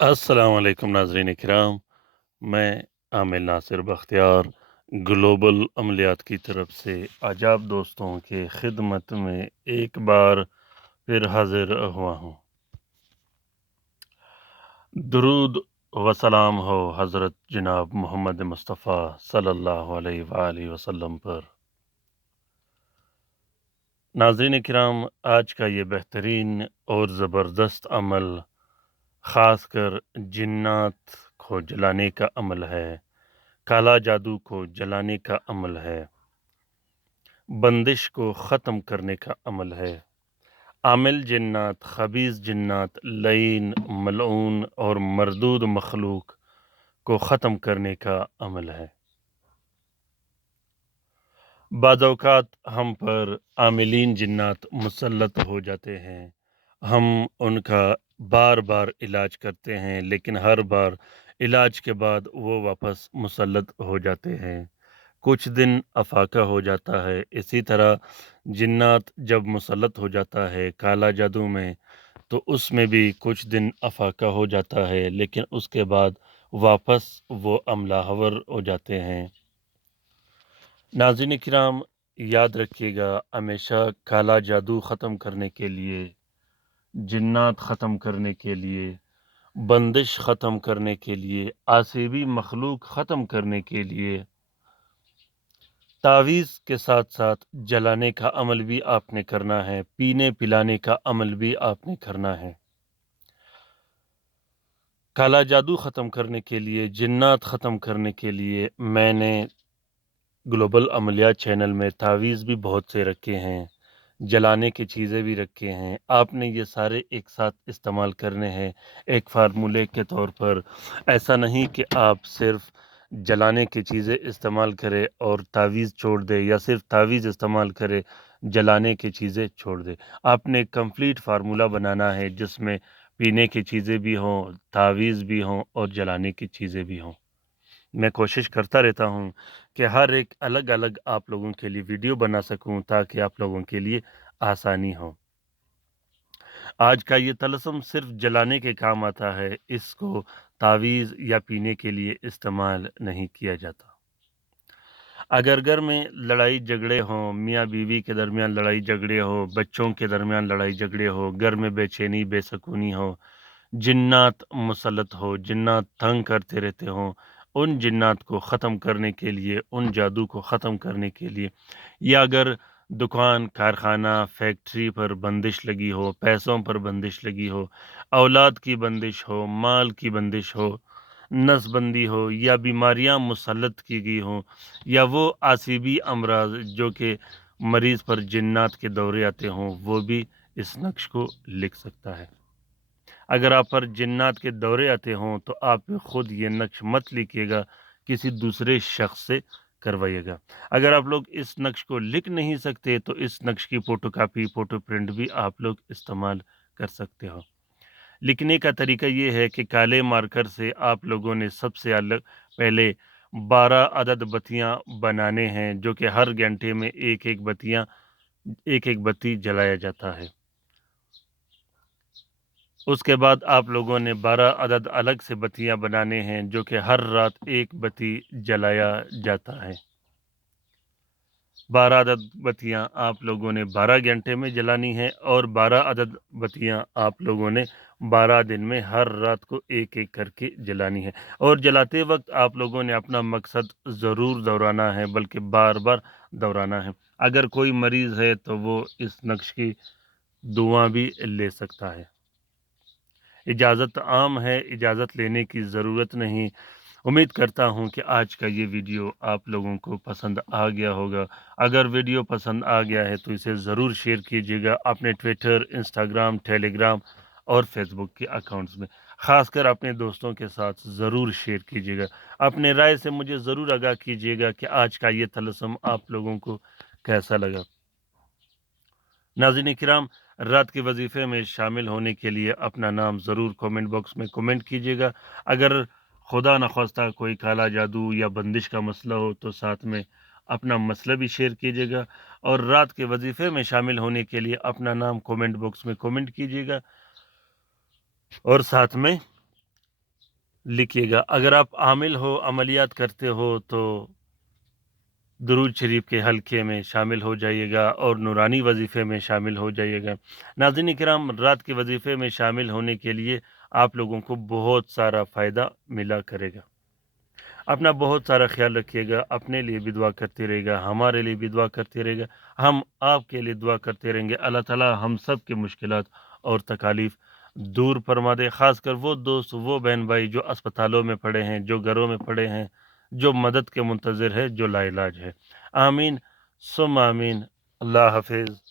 अस्सलाम वालेकुम नाज़रीन किराम। मैं आमिर नासिर बख्तियार ग्लोबल अमलियात की तरफ से आज आप दोस्तों के खिदमत में एक बार फिर हाजिर हुआ हूँ। दुरूद व सलाम हो हज़रत जनाब मोहम्मद मुस्तफ़ा सल्लल्लाहु अलैहि वसल्लम पर। नाज़रीन किराम, आज का ये बेहतरीन और ज़बरदस्त अमल ख़ास कर जिन्नात को जलाने का अमल है, काला जादू को जलाने का अमल है, बंदिश को ख़त्म करने का अमल है। आमिल जिन्नात, खबीस जिन्नात, लईन, मलऊन और मरदूद मखलूक को ख़त्म करने का अमल है। बाज़ औक़ात हम पर आमिलीन जिन्नात मुसल्लत हो जाते हैं। हम उनका बार बार इलाज करते हैं, लेकिन हर बार इलाज के बाद वो वापस मुसल्लत हो जाते हैं। कुछ दिन अफाका हो जाता है। इसी तरह जिन्नात जब मुसल्लत हो जाता है काला जादू में, तो उसमें भी कुछ दिन अफाका हो जाता है, लेकिन उसके बाद वापस वो अमलाहवर हो जाते हैं। नाज़रीन किराम, याद रखिएगा, हमेशा काला जादू ख़त्म करने के लिए, जिन्नात ख़त्म करने के लिए, बंदिश ख़त्म करने के लिए, आसिबी मखलूक ख़त्म करने के लिए तावीज़ के साथ साथ जलाने का अमल भी आपने करना है, पीने पिलाने का अमल भी आपने करना है। काला जादू ख़त्म करने के लिए, जिन्नात ख़त्म करने के लिए मैंने ग्लोबल अमलियात चैनल में तावीज़ भी बहुत से रखे हैं, जलाने की चीज़ें भी रखे हैं। आपने ये सारे एक साथ इस्तेमाल करने हैं एक फार्मूले के तौर पर। ऐसा नहीं कि आप सिर्फ़ जलाने की चीज़ें इस्तेमाल करें और तावीज़ छोड़ दें, या सिर्फ़ तावीज़ इस्तेमाल करें, जलाने की चीज़ें छोड़ दें। आपने कंप्लीट फार्मूला बनाना है जिसमें पीने की चीज़ें भी हों, तावीज़ भी हों और जलाने की चीज़ें भी हों। मैं कोशिश करता रहता हूँ कि हर एक अलग-अलग आप लोगों के लिए वीडियो बना सकूँ, ताकि आप लोगों के लिए आसानी हो। आज का ये तलस्सुम सिर्फ़ जलाने के काम आता है, इसको तावीज़ या पीने के लिए इस्तेमाल नहीं किया जाता। अगर घर में लड़ाई झगड़े हों, मियाँ बीवी के दरमियान लड़ाई झगड़े हो, बच्चों के दरमियान लड़ाई झगड़े हो, घर में बेचैनी बेसुकूनी हो, जिन्नात मुसल्लत हो, जिन्नात तंग करते रहते हों, उन जिन्नात को ख़त्म करने के लिए, उन जादू को ख़त्म करने के लिए, या अगर दुकान, कारखाना, फैक्ट्री पर बंदिश लगी हो, पैसों पर बंदिश लगी हो, औलाद की बंदिश हो, माल की बंदिश हो, नसबंदी हो, या बीमारियां मुसल्लत की गई हों, या वो आसिबी अमराज जो कि मरीज़ पर जिन्नात के दौरे आते हों, वो भी इस नक्श को लिख सकता है। अगर आप पर जिन्नात के दौरे आते हों, तो आप खुद ये नक्श मत लिखिएगा, किसी दूसरे शख्स से करवाइएगा। अगर आप लोग इस नक्श को लिख नहीं सकते, तो इस नक्श की फ़ोटोकॉपी, फ़ोटो प्रिंट भी आप लोग इस्तेमाल कर सकते हो। लिखने का तरीका ये है कि काले मार्कर से आप लोगों ने सबसे अलग पहले 12 अदद बत्तियाँ बनाने हैं, जो कि हर घंटे में एक-एक बत्ती जलाया जाता है। उसके बाद आप लोगों ने 12 अदद अलग से बत्तियाँ बनाने हैं, जो कि हर रात एक बत्ती जलाया जाता है। 12 अदद बत्तियाँ आप लोगों ने 12 घंटे में जलानी है, और 12 अदद बत्तियाँ आप लोगों ने 12 दिन में हर रात को एक-एक करके जलानी है। और जलाते वक़्त आप लोगों ने अपना मकसद ज़रूर दोहराना है, बल्कि बार-बार दोहराना है। अगर कोई मरीज़ है तो वो इस नक्श की दुआ भी ले सकता है। इजाज़त आम है, इजाज़त लेने की ज़रूरत नहीं। उम्मीद करता हूँ कि आज का ये वीडियो आप लोगों को पसंद आ गया होगा। अगर वीडियो पसंद आ गया है तो इसे ज़रूर शेयर कीजिएगा अपने ट्विटर, इंस्टाग्राम, टेलीग्राम और फेसबुक के अकाउंट्स में। ख़ासकर अपने दोस्तों के साथ ज़रूर शेयर कीजिएगा। अपने राय से मुझे ज़रूर आगाह कीजिएगा कि आज का ये तलस्सुम आप लोगों को कैसा लगा। नाज़रीन किराम, रात के वजीफ़े में शामिल होने के लिए अपना नाम ज़रूर कमेंट बॉक्स में कमेंट कीजिएगा। अगर खुदा न ख़्वास्ता कोई काला जादू या बंदिश का मसला हो, तो साथ में अपना मसला भी शेयर कीजिएगा। और रात के वजीफ़े में शामिल होने के लिए अपना नाम कमेंट बॉक्स में कमेंट कीजिएगा, और साथ में लिखिएगा। अगर आप आमिल हो, अमलियात करते हो तो दुरूद शरीफ के हल्के में शामिल हो जाइएगा और नूरानी वजीफ़े में शामिल हो जाइएगा। नाज़रीन किराम, रात के वजीफ़े में शामिल होने के लिए आप लोगों को बहुत सारा फ़ायदा मिला करेगा। अपना बहुत सारा ख्याल रखिएगा, अपने लिए भी दुआ करते रहिएगा, हमारे लिए भी दुआ करते रहिएगा, हम आपके लिए दुआ करते रहेंगे। अल्लाह ताला हम सब की मुश्किलात और तकालीफ़ दूर फरमा दे। ख़ासकर वो दोस्त, वो बहन भाई जो अस्पतालों में पड़े हैं, जो घरों में पड़े हैं, जो मदद के मुंतज़िर है, जो लाइलाज है। आमीन सुम्मा आमीन। अल्लाह हाफ़िज़।